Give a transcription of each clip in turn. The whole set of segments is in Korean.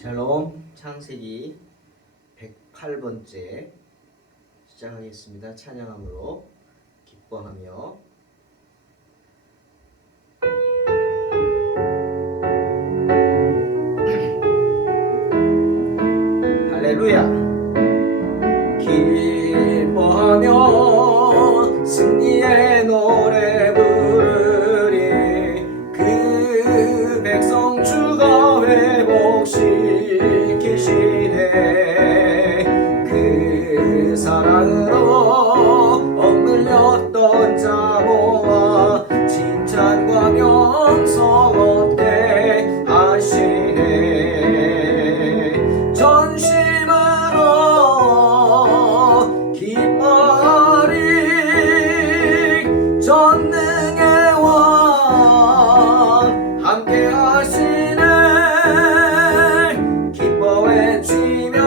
샬롬, 창세기 108번째 시작하겠습니다. 찬양함으로 기뻐하며. 할렐루야. 기뻐하며 승리의 노래 부르리. 그 백성 주가 회복시키시네. 그 사랑으로 억눌렸던 자 모아 칭찬과 명성 얻게 하시네. 전심으로 기뻐하리. 전능의 왕 함께 하시네. 기뻐 외치며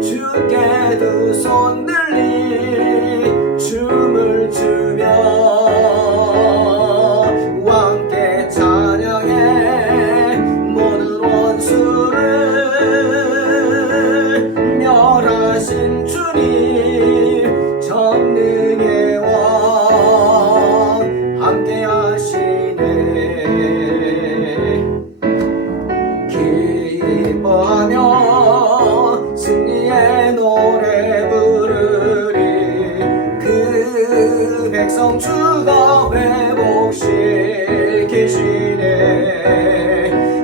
주께 두 손 들리 춤을 추며 왕께 찬양해. 모든 원수를 멸하신 주님 전능의 왕 함께 하시네. 기뻐하며 승리의 노래 부르리. 그 백성 주가 회복시키시네.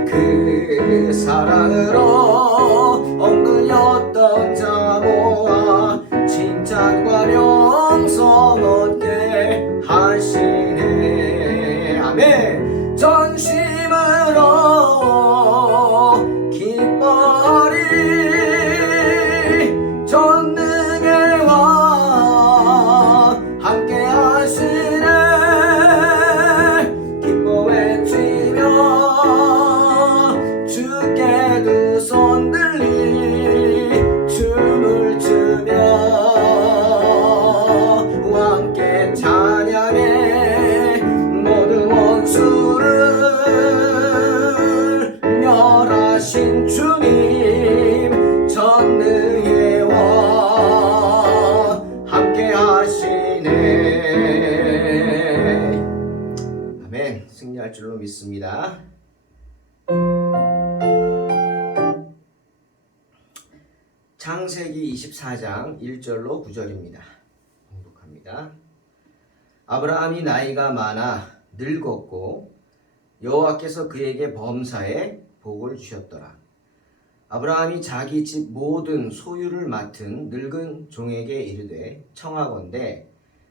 그 사랑으로 억눌렸던 자 모아 칭찬과 명성 얻게 하시네. 아멘. 전심으로 기뻐하리. 전능의 왕 함께 하시네. 기뻐 외치며 주께 두 손 들리 춤을 추며 왕께 찬양해. 모든 원수를 멸하신 주님 전능의 왕 함께 하시네. 아멘. 승리할 줄로 믿습니다. 창세기 24장 1절로 9절입니다. 봉독합니다. 아브라함이 나이가 많아 늙었고 여호와께서 그에게 범사에 복을 주셨더라. 아브라함이 자기 집 모든 소유를 맡은 늙은 종에게 이르되 청하건대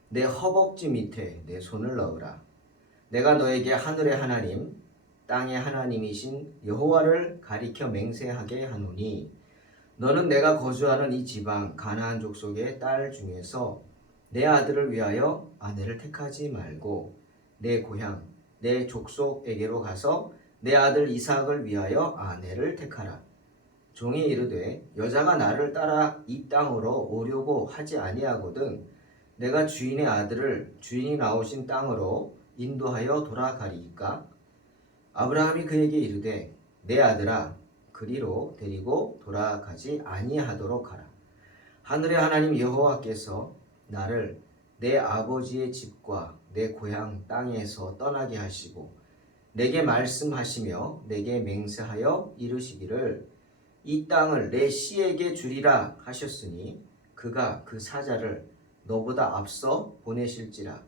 내 허벅지 밑에 내 손을 넣으라. 내가 너에게 하늘의 하나님 땅의 하나님이신 여호와를 가리켜 맹세하게 하노니 너는 내가 거주하는 이 지방 가나안 족속의 딸 중에서 내 아들을 위하여 아내를 택하지 말고 내 고향 내 족속에게로 가서 내 아들 이삭을 위하여 아내를 택하라. 종이 이르되 여자가 나를 따라 이 땅으로 오려고 하지 아니하거든 내가 주인의 아들을 주인이 나오신 땅으로 인도하여 돌아가리이까. 아브라함이 그에게 이르되 내 아들아 그리로 데리고 돌아가지 아니하도록 하라. 하늘의 하나님 여호와께서 나를 내 아버지의 집과 내 고향 땅에서 떠나게 하시고 내게 말씀하시며 내게 맹세하여 이르시기를 이 땅을 내 씨에게 주리라 하셨으니 그가 그 사자를 너보다 앞서 보내실지라.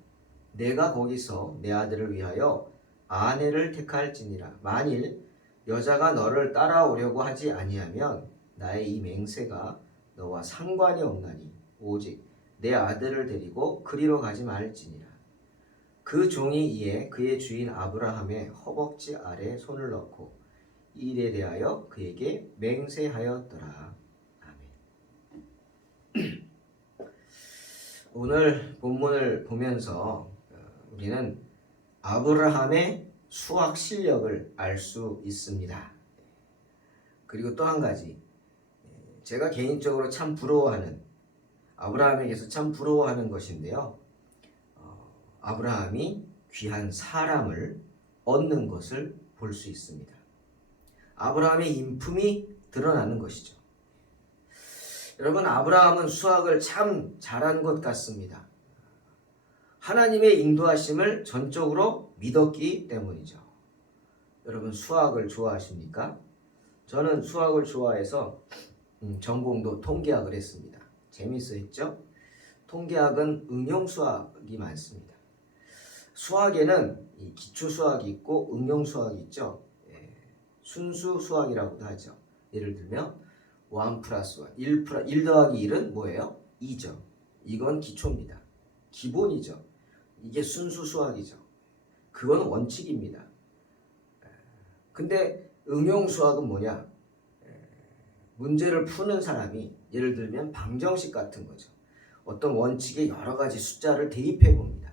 내가 거기서 내 아들을 위하여 아내를 택할지니라. 만일 여자가 너를 따라오려고 하지 아니하면 나의 이 맹세가 너와 상관이 없나니 오직 내 아들을 데리고 그리로 가지 말지니라. 그 종이 이에 그의 주인 아브라함의 허벅지 아래 손을 넣고 이 일에 대하여 그에게 맹세하였더라. 아멘. 오늘 본문을 보면서 우리는 아브라함의 수학 실력을 알 수 있습니다. 그리고 또 한 가지, 제가 개인적으로 참 부러워하는, 아브라함에게서 참 부러워하는 것인데요. 아브라함이 귀한 사람을 얻는 것을 볼 수 있습니다. 아브라함의 인품이 드러나는 것이죠. 여러분, 아브라함은 수학을 참 잘한 것 같습니다. 하나님의 인도하심을 전적으로 믿었기 때문이죠. 여러분, 수학을 좋아하십니까? 저는 수학을 좋아해서 전공도 통계학을 했습니다. 재밌어 했죠? 통계학은 응용수학이 많습니다. 수학에는 이 기초수학이 있고 응용수학이 있죠. 순수 수학이라고도 하죠. 예를 들면 1 플러스 1, 1 더하기 1은 뭐예요? 2죠. 이건 기초입니다. 기본이죠. 이게 순수 수학이죠. 그건 원칙입니다. 근데 응용 수학은 뭐냐? 문제를 푸는 사람이 예를 들면 방정식 같은 거죠. 어떤 원칙에 여러 가지 숫자를 대입해 봅니다.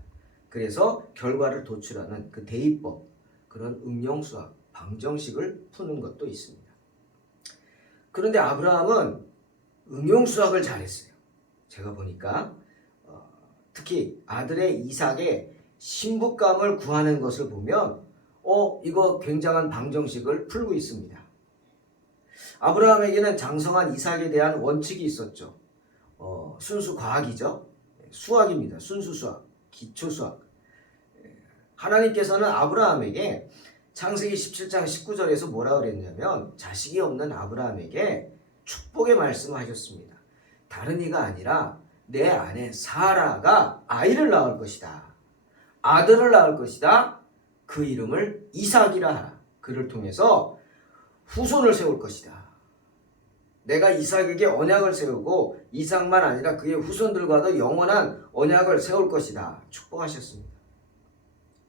그래서 결과를 도출하는 그 대입법, 그런 응용 수학, 방정식을 푸는 것도 있습니다. 그런데 아브라함은 응용 수학을 잘했어요. 제가 보니까 특히 아들의 이삭의 신부감을 구하는 것을 보면 이거 굉장한 방정식을 풀고 있습니다. 아브라함에게는 장성한 이삭에 대한 원칙이 있었죠. 순수 과학이죠. 수학입니다. 순수 수학, 기초 수학. 하나님께서는 아브라함에게 창세기 17장 19절에서 뭐라 그랬냐면 자식이 없는 아브라함에게 축복의 말씀을 하셨습니다. 다른 이가 아니라 내 아내 사라가 아이를 낳을 것이다. 아들을 낳을 것이다. 그 이름을 이삭이라 하라. 그를 통해서 후손을 세울 것이다. 내가 이삭에게 언약을 세우고 이삭만 아니라 그의 후손들과도 영원한 언약을 세울 것이다. 축복하셨습니다.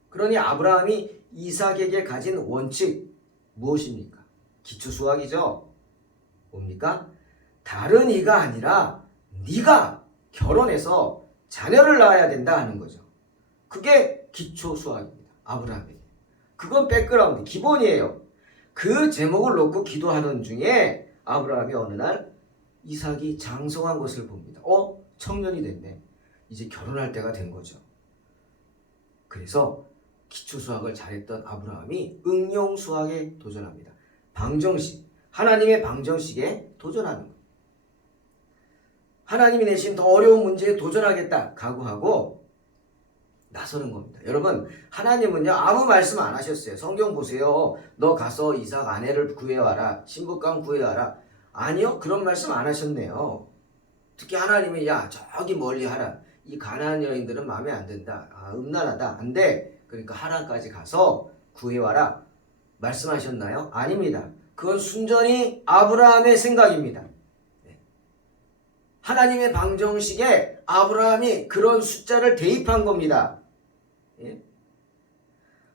그러니 아브라함이 이삭에게 가진 원칙 무엇입니까? 기초수학이죠. 뭡니까? 다른 이가 아니라 네가 결혼해서 자녀를 낳아야 된다 하는 거죠. 그게 기초수학입니다. 아브라함에게. 그건 백그라운드, 기본이에요. 그 제목을 놓고 기도하는 중에 아브라함이 어느 날 이삭이 장성한 것을 봅니다. 청년이 됐네. 이제 결혼할 때가 된 거죠. 그래서 기초수학을 잘했던 아브라함이 응용수학에 도전합니다. 방정식, 하나님의 방정식에 도전하는 거예요. 하나님이 내신 더 어려운 문제에 도전하겠다 각오하고 나서는 겁니다. 여러분, 하나님은요 아무 말씀 안 하셨어요. 성경 보세요. 너 가서 이삭 아내를 구해와라. 신부감 구해와라. 아니요, 그런 말씀 안 하셨네요. 특히 하나님이 야 저기 멀리 하라. 이 가나안 여인들은 마음에 안 든다. 음란하다. 안 돼. 그러니까 하란까지 가서 구해와라. 말씀하셨나요? 아닙니다. 그건 순전히 아브라함의 생각입니다. 하나님의 방정식에 아브라함이 그런 숫자를 대입한 겁니다.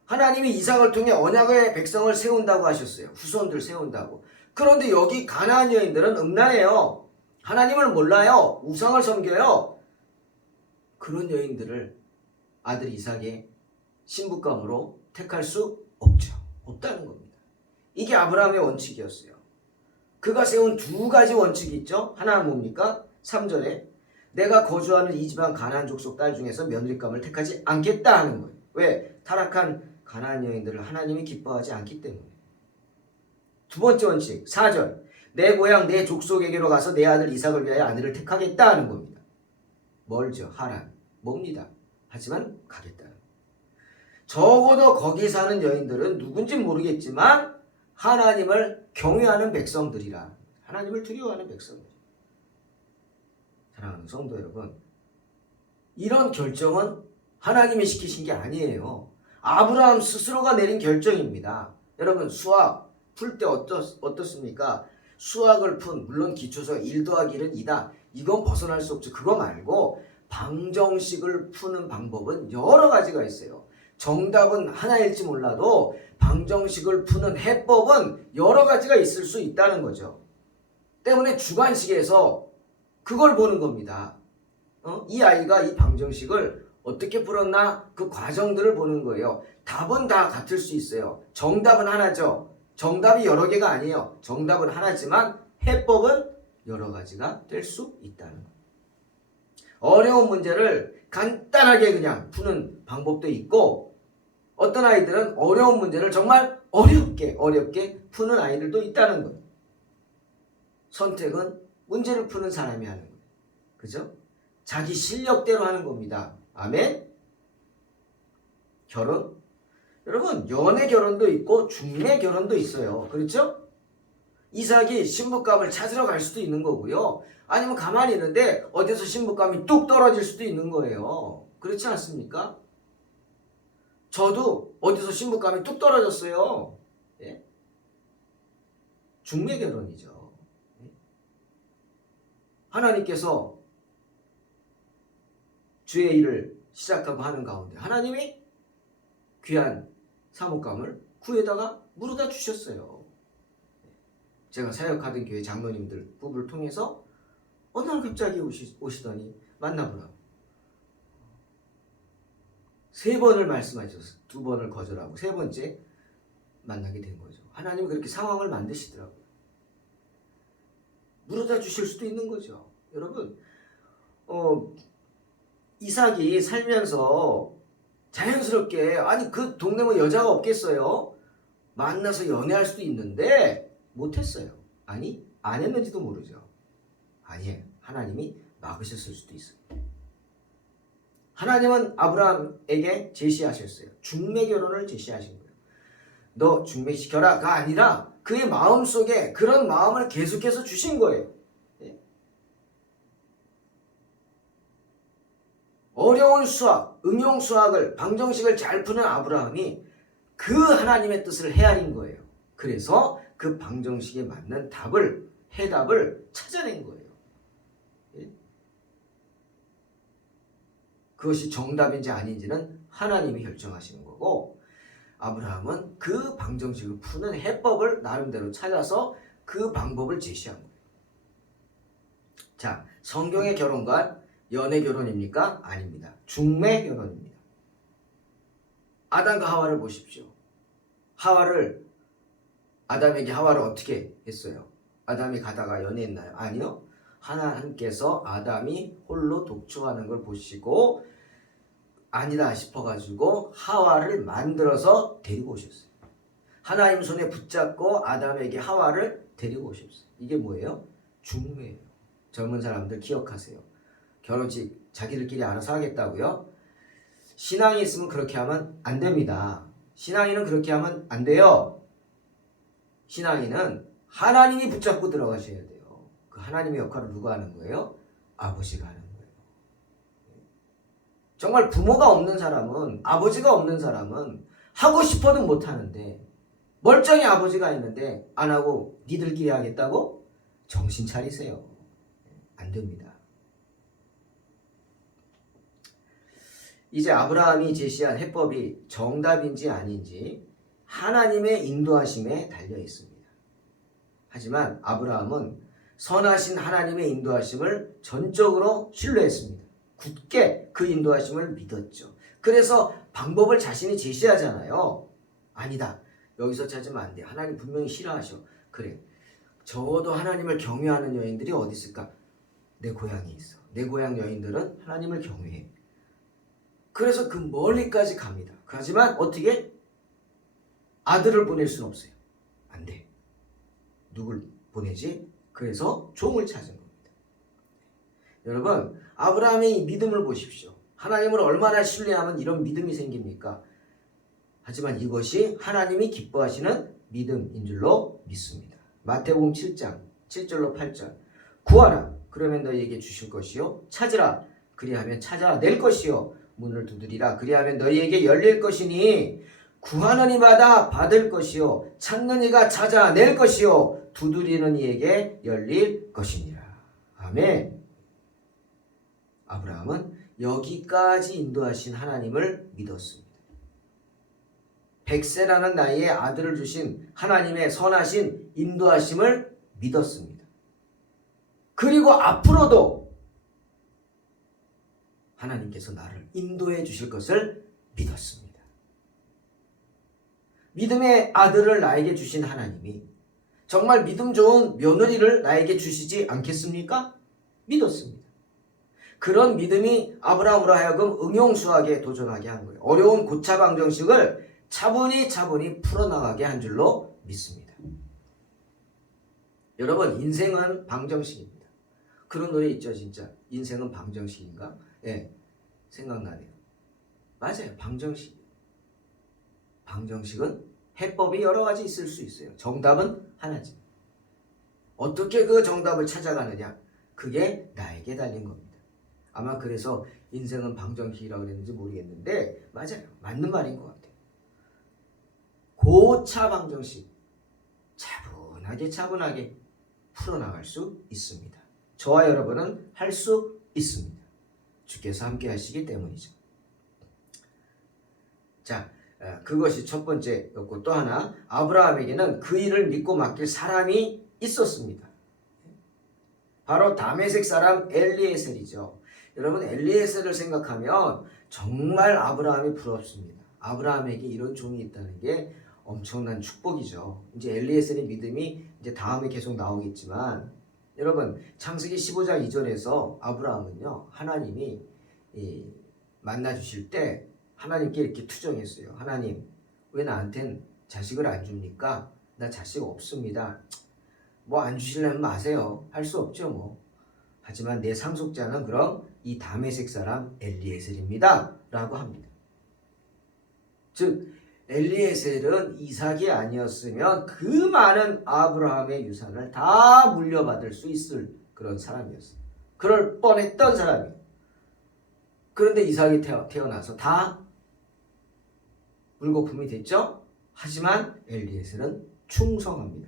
하나님이 이삭을 통해 언약의 백성을 세운다고 하셨어요. 후손들 세운다고. 그런데 여기 가나안 여인들은 음란해요. 하나님을 몰라요. 우상을 섬겨요. 그런 여인들을 아들 이삭의 신부감으로 택할 수 없죠. 없다는 겁니다. 이게 아브라함의 원칙이었어요. 그가 세운 두 가지 원칙이 있죠. 하나는 뭡니까? 3절에 내가 거주하는 이 집안 가나안 족속 딸 중에서 며느리감을 택하지 않겠다 하는 거예요. 왜? 타락한 가나안 여인들을 하나님이 기뻐하지 않기 때문에. 두 번째 원칙 4절 내 고향 내 족속에게로 가서 내 아들 이삭을 위하여 아내를 택하겠다 하는 겁니다. 멀죠. 하란. 멉니다. 하지만 가겠다는 거예요. 적어도 거기 사는 여인들은 누군지 모르겠지만 하나님을 경외하는 백성들이라. 하나님을 두려워하는 백성들. 사랑하는 성도 여러분, 이런 결정은 하나님이 시키신 게 아니에요. 아브라함 스스로가 내린 결정입니다. 여러분, 수학 풀 때 어떻습니까? 수학을 물론 기초수학 1 더하기 1은 2다. 이건 벗어날 수 없죠. 그거 말고 방정식을 푸는 방법은 여러 가지가 있어요. 정답은 하나일지 몰라도 방정식을 푸는 해법은 여러 가지가 있을 수 있다는 거죠. 때문에 주관식에서 그걸 보는 겁니다. 이 아이가 이 방정식을 어떻게 풀었나 그 과정들을 보는 거예요. 답은 다 같을 수 있어요. 정답은 하나죠. 정답이 여러 개가 아니에요. 정답은 하나지만 해법은 여러 가지가 될 수 있다는 거예요. 어려운 문제를 간단하게 그냥 푸는 방법도 있고 어떤 아이들은 어려운 문제를 정말 어렵게 푸는 아이들도 있다는 거예요. 선택은 문제를 푸는 사람이 하는 거예요. 그죠? 자기 실력대로 하는 겁니다. 아멘? 결혼? 여러분, 연애 결혼도 있고 중매 결혼도 있어요. 그렇죠? 이삭이 신부감을 찾으러 갈 수도 있는 거고요. 아니면 가만히 있는데 어디서 신부감이 뚝 떨어질 수도 있는 거예요. 그렇지 않습니까? 저도 어디서 신부감이 뚝 떨어졌어요. 예? 중매 결혼이죠. 예? 하나님께서 주의 일을 시작하고 하는 가운데 하나님이 귀한 사목감을 구에다가 물어다 주셨어요. 제가 사역하던 교회 장로님들 부부를 통해서 어느 날 갑자기 오시더니 만나보라고 3번을 말씀하셔서 2번을 거절하고 3번째 만나게 된 거죠. 하나님은 그렇게 상황을 만드시더라고요. 물어다 주실 수도 있는 거죠. 여러분, 이삭이 살면서 자연스럽게, 아니 그 동네 뭐 여자가 없겠어요? 만나서 연애할 수도 있는데 못했어요. 아니 안 했는지도 모르죠. 아니에요. 하나님이 막으셨을 수도 있어요. 하나님은 아브라함에게 제시하셨어요. 중매 결혼을 제시하신 거예요. 너 중매시켜라가 아니라 그의 마음속에 그런 마음을 계속해서 주신 거예요. 예? 어려운 수학, 응용 수학을, 방정식을 잘 푸는 아브라함이 그 하나님의 뜻을 헤아린 거예요. 그래서 그 방정식에 맞는 해답을 찾아낸 거예요. 예? 그것이 정답인지 아닌지는 하나님이 결정하시는 거고, 아브라함은 그 방정식을 푸는 해법을 나름대로 찾아서 그 방법을 제시한 거예요. 자, 성경의 결혼과 연애 결혼입니까? 아닙니다. 중매 결혼입니다. 아담과 하와를 보십시오. 아담에게 하와를 어떻게 했어요? 아담이 가다가 연애했나요? 아니요. 하나님께서 아담이 홀로 독초하는 걸 보시고 아니다 싶어가지고 하와를 만들어서 데리고 오셨어요. 하나님 손에 붙잡고 아담에게 하와를 데리고 오셨어요. 이게 뭐예요? 중매예요. 젊은 사람들 기억하세요. 결혼식 자기들끼리 알아서 하겠다고요? 신앙이 있으면 그렇게 하면 안 됩니다. 신앙인은 그렇게 하면 안 돼요. 신앙인은 하나님이 붙잡고 들어가셔야 돼요. 그 하나님의 역할을 누가 하는 거예요? 아버지가 하는 거예요. 정말 부모가 없는 사람은, 아버지가 없는 사람은 하고 싶어도 못 하는데, 멀쩡히 아버지가 있는데 안 하고 니들끼리 하겠다고? 정신 차리세요. 안 됩니다. 이제 아브라함이 제시한 해법이 정답인지 아닌지 하나님의 인도하심에 달려 있습니다. 하지만 아브라함은 선하신 하나님의 인도하심을 전적으로 신뢰했습니다. 굳게 그 인도하심을 믿었죠. 그래서 방법을 자신이 제시하잖아요. 아니다. 여기서 찾으면 안 돼. 하나님 분명히 싫어하셔. 그래. 적어도 하나님을 경외하는 여인들이 어디 있을까? 내 고향에 있어. 내 고향 여인들은 하나님을 경외해. 그래서 그 멀리까지 갑니다. 하지만 어떻게? 아들을 보낼 수는 없어요. 안 돼. 누굴 보내지? 그래서 종을 찾은 겁니다. 여러분, 아브라함의 이 믿음을 보십시오. 하나님을 얼마나 신뢰하면 이런 믿음이 생깁니까? 하지만 이것이 하나님이 기뻐하시는 믿음인 줄로 믿습니다. 마태복음 7장 7절로 8절. 구하라. 그러면 너희에게 주실 것이요. 찾으라. 그리하면 찾아낼 것이요. 문을 두드리라. 그리하면 너희에게 열릴 것이니 구하는 이마다 받을 것이요. 찾는 이가 찾아낼 것이요. 두드리는 이에게 열릴 것이니라. 아멘. 아브라함은 여기까지 인도하신 하나님을 믿었습니다. 100세라는 나이에 아들을 주신 하나님의 선하신 인도하심을 믿었습니다. 그리고 앞으로도 하나님께서 나를 인도해 주실 것을 믿었습니다. 믿음의 아들을 나에게 주신 하나님이 정말 믿음 좋은 며느리를 나에게 주시지 않겠습니까? 믿었습니다. 그런 믿음이 아브라함으로 하여금 응용수학에 도전하게 한 거예요. 어려운 고차 방정식을 차분히 풀어나가게 한 줄로 믿습니다. 여러분, 인생은 방정식입니다. 그런 노래 있죠, 진짜. 인생은 방정식인가? 예, 생각나네요. 맞아요, 방정식. 방정식은 해법이 여러 가지 있을 수 있어요. 정답은 하나지. 어떻게 그 정답을 찾아가느냐? 그게 나에게 달린 겁니다. 아마 그래서 인생은 방정식이라고 그랬는지 모르겠는데 맞아요. 맞는 말인 것 같아요. 고차 방정식 차분하게 풀어나갈 수 있습니다. 저와 여러분은 할 수 있습니다. 주께서 함께 하시기 때문이죠. 자, 그것이 첫 번째였고, 또 하나, 아브라함에게는 그 일을 믿고 맡길 사람이 있었습니다. 바로 다메섹 사람 엘리에셀이죠. 여러분, 엘리에셀을 생각하면 정말 아브라함이 부럽습니다. 아브라함에게 이런 종이 있다는 게 엄청난 축복이죠. 이제 엘리에셀의 믿음이 이제 다음에 계속 나오겠지만, 여러분, 창세기 15장 이전에서 아브라함은요, 하나님이 만나 주실 때 하나님께 이렇게 투정했어요. 하나님, 왜 나한텐 자식을 안 줍니까? 나 자식 없습니다. 뭐 안 주시려면 마세요. 할 수 없죠 뭐. 하지만 내 상속자는 그럼 이 다메섹 사람 엘리에셀입니다. 라고 합니다. 즉 엘리에셀은 이삭이 아니었으면 그 많은 아브라함의 유산을 다 물려받을 수 있을 그런 사람이었어요. 그럴 뻔했던 사람이에요. 그런데 이삭이 태어나서 다 물거품이 됐죠. 하지만 엘리에셀은 충성합니다.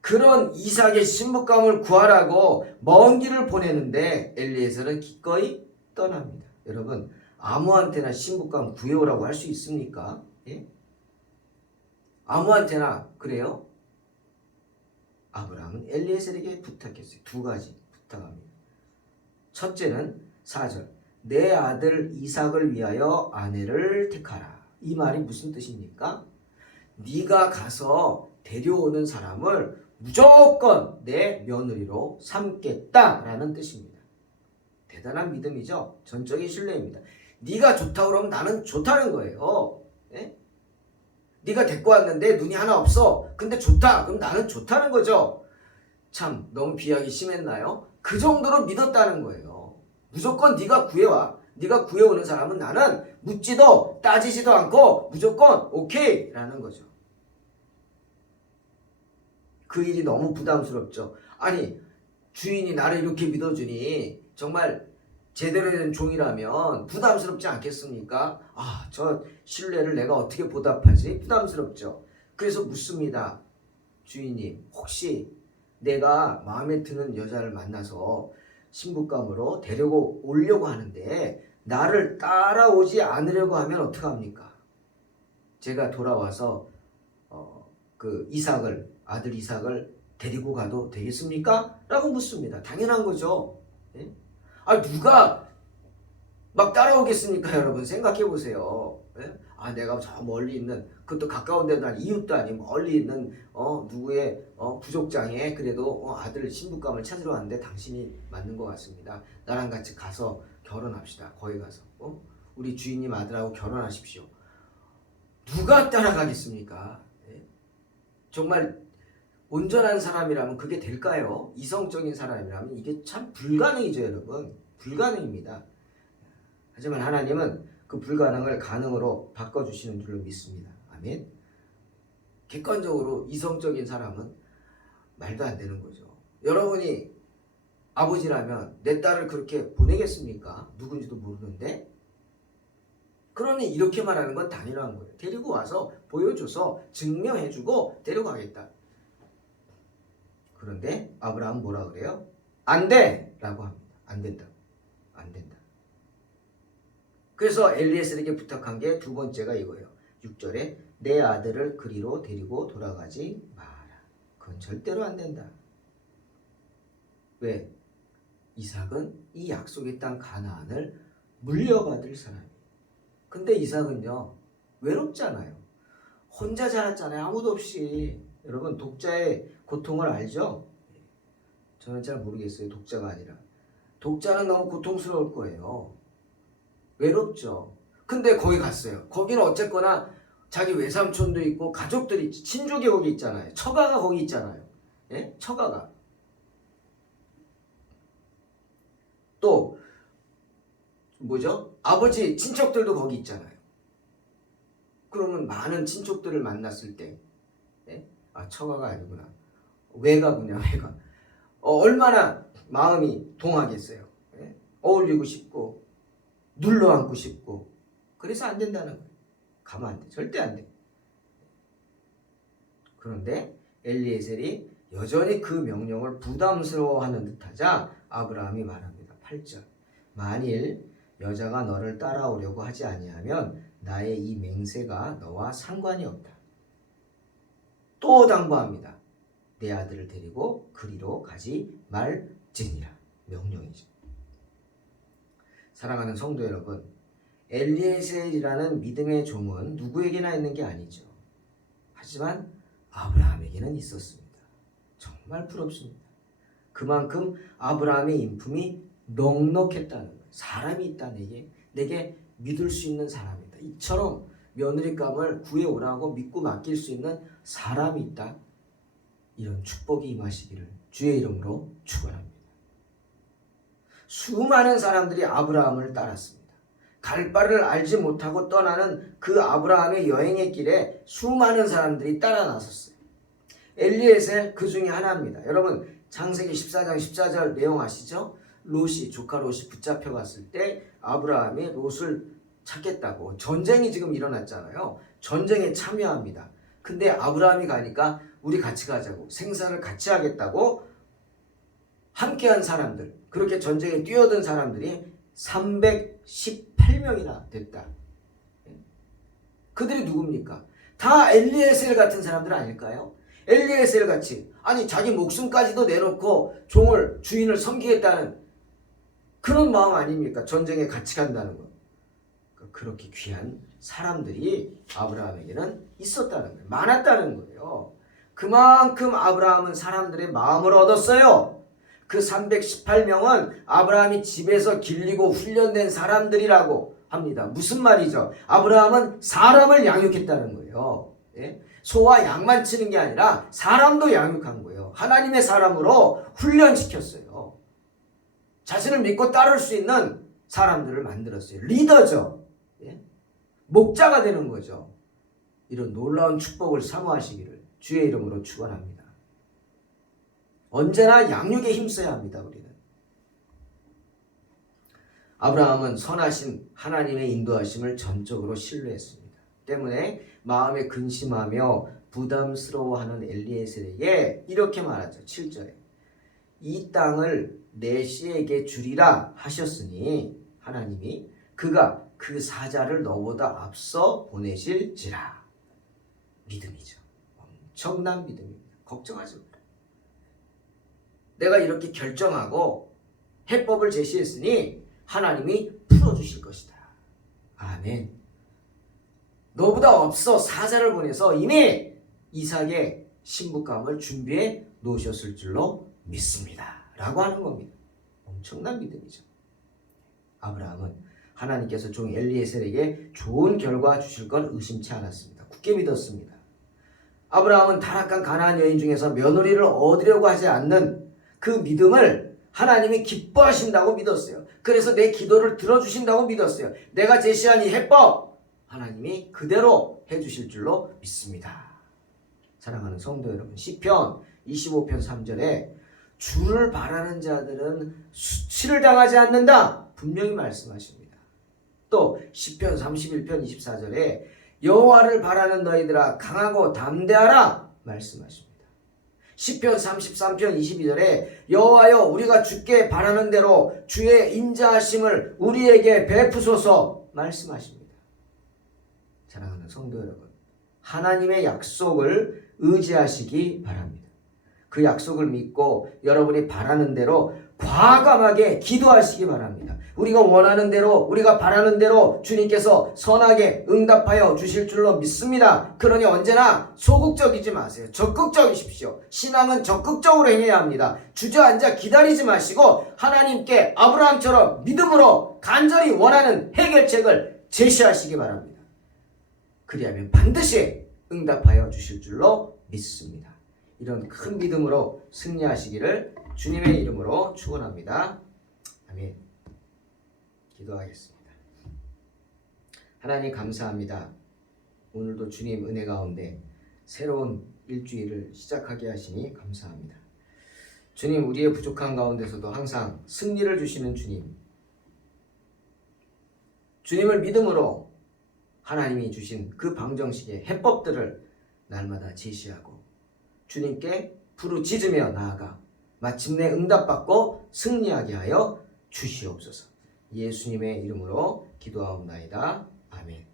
그런 이삭의 신부감을 구하라고 먼 길을 보내는데 엘리에셀은 기꺼이 떠납니다. 여러분, 아무한테나 신부감 구해오라고 할 수 있습니까? 예? 아무한테나 그래요? 아브라함은 엘리에셀에게 부탁했어요. 두 가지 부탁합니다. 첫째는 4절, 내 아들 이삭을 위하여 아내를 택하라. 이 말이 무슨 뜻입니까? 네가 가서 데려오는 사람을 무조건 내 며느리로 삼겠다라는 뜻입니다. 대단한 믿음이죠. 전적인 신뢰입니다. 네가 좋다고 그러면 나는 좋다는 거예요. 예? 네가 데리고 왔는데 눈이 하나 없어. 근데 좋다. 그럼 나는 좋다는 거죠. 참 너무 비하기 심했나요? 그 정도로 믿었다는 거예요. 무조건 네가 구해와. 네가 구해오는 사람은 나는 묻지도 따지지도 않고 무조건 오케이 라는 거죠. 그 일이 너무 부담스럽죠. 아니, 주인이 나를 이렇게 믿어주니 정말 제대로 된 종이라면 부담스럽지 않겠습니까? 아, 저 신뢰를 내가 어떻게 보답하지? 부담스럽죠. 그래서 묻습니다. 주인님, 혹시 내가 마음에 드는 여자를 만나서 신부감으로 데리고 오려고 하는데 나를 따라오지 않으려고 하면 어떡합니까? 제가 돌아와서 그 아들 이삭을 데리고 가도 되겠습니까? 라고 묻습니다. 당연한 거죠. 예? 아, 누가 막 따라오겠습니까, 여러분? 생각해 보세요. 예? 아, 내가 저 멀리 있는, 그것도 가까운 데도 아니, 이웃도 아니, 멀리 있는 누구의 부족장에 그래도 아들 신부감을 찾으러 왔는데 당신이 맞는 것 같습니다. 나랑 같이 가서 결혼합시다. 거기 가서 우리 주인님 아들하고 결혼하십시오. 누가 따라가겠습니까? 예? 정말 온전한 사람이라면 그게 될까요? 이성적인 사람이라면 이게 참 불가능이죠, 여러분. 불가능입니다. 하지만 하나님은 그 불가능을 가능으로 바꿔주시는 줄로 믿습니다. 아멘. 객관적으로 이성적인 사람은 말도 안 되는 거죠. 여러분이 아버지라면 내 딸을 그렇게 보내겠습니까? 누군지도 모르는데. 그러니 이렇게 말하는 건 당연한 거예요. 데리고 와서 보여줘서 증명해주고 데려가겠다. 그런데 아브라함은 뭐라 그래요? 안 돼! 라고 합니다. 안 된다. 안 된다. 그래서 엘리에셀에게 부탁한 게 두 번째가 이거예요. 6절에 내 아들을 그리로 데리고 돌아가지 마라. 그건 절대로 안 된다. 왜? 이삭은 이 약속의 땅 가나안을 물려받을 사람이에요. 근데 이삭은요, 외롭잖아요. 혼자 자랐잖아요. 아무도 없이. 여러분, 독자의 고통을 알죠? 저는 잘 모르겠어요. 독자가 아니라. 독자는 너무 고통스러울 거예요. 외롭죠. 근데 거기 갔어요. 거기는 어쨌거나 자기 외삼촌도 있고 가족들이 친족이 거기 있잖아요. 처가가 거기 있잖아요. 예? 처가가. 또 뭐죠? 아버지 친척들도 거기 있잖아요. 그러면 많은 친척들을 만났을 때 예? 아 처가가 아니구나. 외가군요. 외가. 얼마나 마음이 동하겠어요. 예? 어울리고 싶고 눌러앉고 싶고 그래서 안 된다는 거예요. 가면 안 돼. 절대 안 돼. 그런데 엘리에셀이 여전히 그 명령을 부담스러워하는 듯하자 아브라함이 말합니다. 8절. 만일 여자가 너를 따라오려고 하지 아니하면 나의 이 맹세가 너와 상관이 없다. 또 당부합니다. 내 아들을 데리고 그리로 가지 말지니라. 명령이죠. 사랑하는 성도 여러분, 엘리에셀이라는 믿음의 종은 누구에게나 있는 게 아니죠. 하지만 아브라함에게는 있었습니다. 정말 부럽습니다. 그만큼 아브라함의 인품이 넉넉했다는 거예요. 사람이 있다 내게 믿을 수 있는 사람이다. 이처럼 며느리감을 구해오라고 믿고 맡길 수 있는 사람이 있다. 이런 축복이 임하시기를 주의 이름으로 축원합니다. 수많은 사람들이 아브라함을 따랐습니다. 갈 바를 알지 못하고 떠나는 그 아브라함의 여행의 길에 수많은 사람들이 따라 나섰어요. 엘리에셀 그 중에 하나입니다. 여러분 창세기 14장 14절 내용 아시죠? 조카 롯이 붙잡혀 갔을 때 아브라함이 롯을 찾겠다고 전쟁이 지금 일어났잖아요. 전쟁에 참여합니다. 근데 아브라함이 가니까 우리 같이 가자고 생사를 같이 하겠다고 함께한 사람들 그렇게 전쟁에 뛰어든 사람들이 318명이나 됐다. 그들이 누굽니까? 다 엘리에셀 같은 사람들 아닐까요? 엘리에셀 같이 아니 자기 목숨까지도 내놓고 주인을 섬기겠다는 그런 마음 아닙니까? 전쟁에 같이 간다는 것. 그렇게 귀한 사람들이 아브라함에게는 있었다는 거예요. 많았다는 거예요. 그만큼 아브라함은 사람들의 마음을 얻었어요. 그 318명은 아브라함이 집에서 길리고 훈련된 사람들이라고 합니다. 무슨 말이죠? 아브라함은 사람을 양육했다는 거예요. 예? 소와 양만 치는 게 아니라 사람도 양육한 거예요. 하나님의 사람으로 훈련시켰어요. 자신을 믿고 따를 수 있는 사람들을 만들었어요. 리더죠. 예? 목자가 되는 거죠. 이런 놀라운 축복을 사모하시기를 주의 이름으로 축원합니다. 언제나 양육에 힘써야 합니다. 우리는. 아브라함은 선하신 하나님의 인도하심을 전적으로 신뢰했습니다. 때문에 마음에 근심하며 부담스러워하는 엘리에셀에게 이렇게 말하죠. 7절에 이 땅을 내 씨에게 주리라 하셨으니 하나님이 그가 그 사자를 너보다 앞서 보내실지라. 믿음이죠. 엄청난 믿음입니다. 걱정하지 마라. 내가 이렇게 결정하고 해법을 제시했으니 하나님이 풀어주실 것이다. 아멘. 너보다 앞서 사자를 보내서 이미 이삭의 신부감을 준비해 놓으셨을 줄로 믿습니다. 라고 하는 겁니다. 엄청난 믿음이죠. 아브라함은 하나님께서 종 엘리에셀에게 좋은 결과 주실 건 의심치 않았습니다. 굳게 믿었습니다. 아브라함은 타락한 가나안 여인 중에서 며느리를 얻으려고 하지 않는 그 믿음을 하나님이 기뻐하신다고 믿었어요. 그래서 내 기도를 들어주신다고 믿었어요. 내가 제시한 이 해법 하나님이 그대로 해주실 줄로 믿습니다. 사랑하는 성도 여러분, 시편 25편 3절에 주를 바라는 자들은 수치를 당하지 않는다 분명히 말씀하십니다. 또 시편 31편 24절에 여호와를 바라는 너희들아 강하고 담대하라 말씀하십니다. 시편 33편 22절에 여호와여 우리가 주께 바라는 대로 주의 인자하심을 우리에게 베푸소서 말씀하십니다. 사랑하는 성도 여러분, 하나님의 약속을 의지하시기 바랍니다. 그 약속을 믿고 여러분이 바라는 대로 과감하게 기도하시기 바랍니다. 우리가 원하는 대로 우리가 바라는 대로 주님께서 선하게 응답하여 주실 줄로 믿습니다. 그러니 언제나 소극적이지 마세요. 적극적이십시오. 신앙은 적극적으로 행해야 합니다. 주저앉아 기다리지 마시고 하나님께 아브라함처럼 믿음으로 간절히 원하는 해결책을 제시하시기 바랍니다. 그리하면 반드시 응답하여 주실 줄로 믿습니다. 이런 큰 믿음으로 승리하시기를 주님의 이름으로 축원합니다. 아멘. 기도하겠습니다. 하나님 감사합니다. 오늘도 주님 은혜 가운데 새로운 일주일을 시작하게 하시니 감사합니다. 주님, 우리의 부족한 가운데서도 항상 승리를 주시는 주님, 주님을 믿음으로 하나님이 주신 그 방정식의 해법들을 날마다 제시하고 주님께 부르짖으며 나아가 마침내 응답받고 승리하게 하여 주시옵소서. 예수님의 이름으로 기도하옵나이다. 아멘.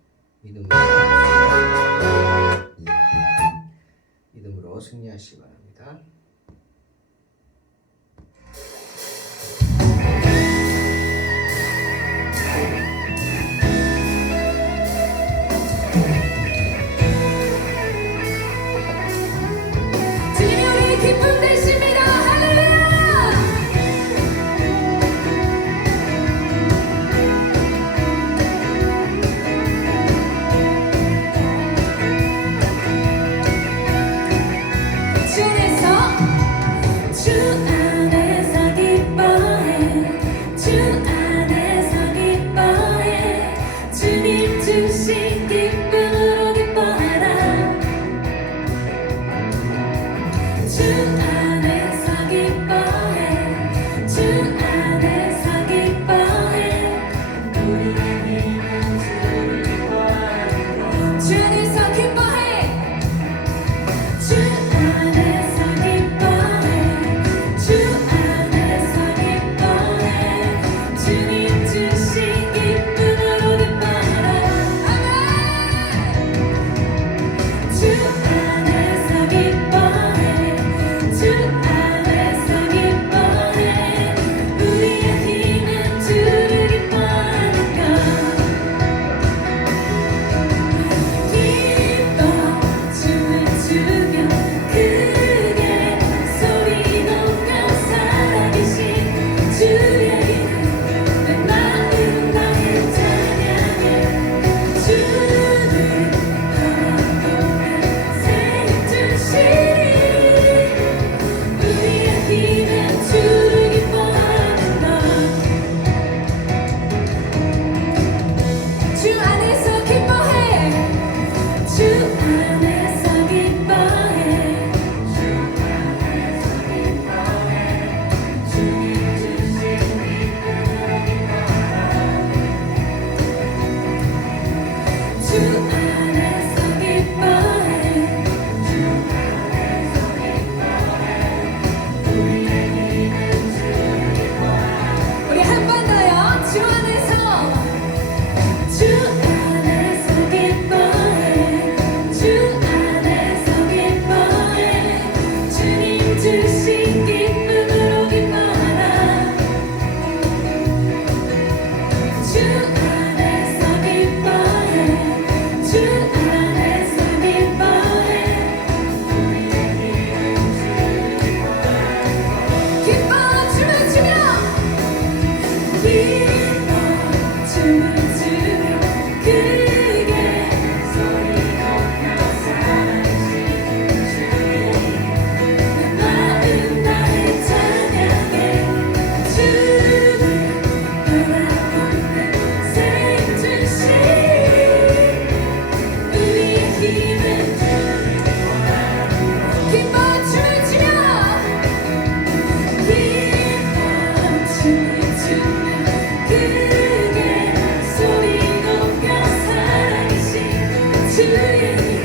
믿음으로 승리하시기 바랍니다. 주님이 우리의 기쁨 되십니다. 할렐루야. 주 안에서 기뻐해. 주 안에서 기뻐해. 주님 주신 기쁨으로 기뻐하라. 주 안에서 기뻐해. 주 안에서 기뻐해. 우리의 힘은 주를 기뻐하리라. 주 안에서 기뻐해. 주 안에서 기뻐해. 주 안에서 기뻐해. 주님 주신 기쁨으로 기뻐하라. 아멘. 주 안에서 기뻐해. 주 안에서 기뻐해. 우리의 힘은 주를 기뻐하니까. 기뻐 춤을 추며 크게 소리 높여 살아계신 주의 이름 내 마음 다해 찬양해. 주를 바라보며 새 주시니 우리의 힘은 주를 기뻐하는다. 주 안에서 기뻐해. 주 안에서 기뻐해. 주 안에서 기뻐해. 주님 주신 기쁨으로 기뻐하라. 주 안에서 기뻐해. 주 안에서 기뻐해. 우리의 힘은 주를 기뻐하라. 우리 한 번 더요. 주 안에서. 주 안에서 기뻐해. 주 안에서 기뻐해. 주님 주신 기쁨으로 기뻐하라. 주 안에서 기뻐해. 주 안에서 기뻐해. 우리의 힘은 주를 기뻐하라. 기뻐 춤을 추며 기뻐 춤을 추며 크게 소리 높여 살아계신 주의 이름 내 마음 다해 찬양해. 주를 바라보는 새 주신 우리의 힘은 주를 기뻐하라. 기뻐 춤을 추며 기뻐 춤을 추며 크게 소리 높여 살아계신 주의